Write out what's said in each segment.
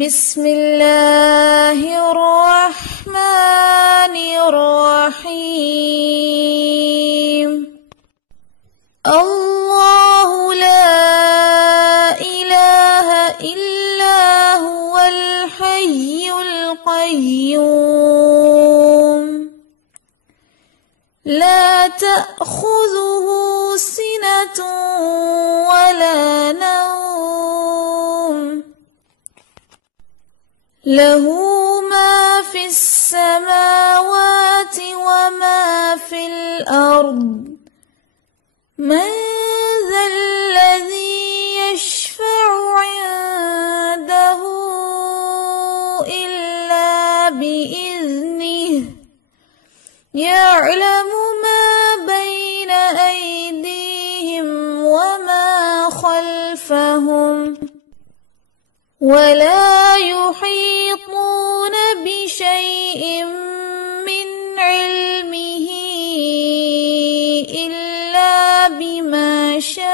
بسم الله الرحمن الرحيم. الله لا إله إلا هو الحي القيوم لا تأخذه سنة ولا نوم له ما في السماوات وما في الأرض من ذا الذي يشفع عنده إلا بإذنه يعلم ما بين أيديهم وما خلفهم ولا يحيطون بشيء من علمه إلا بما شاء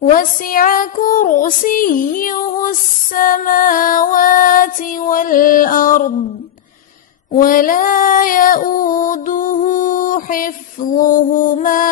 وسع كرسيه السماوات والأرض ولا يؤوده حفظهما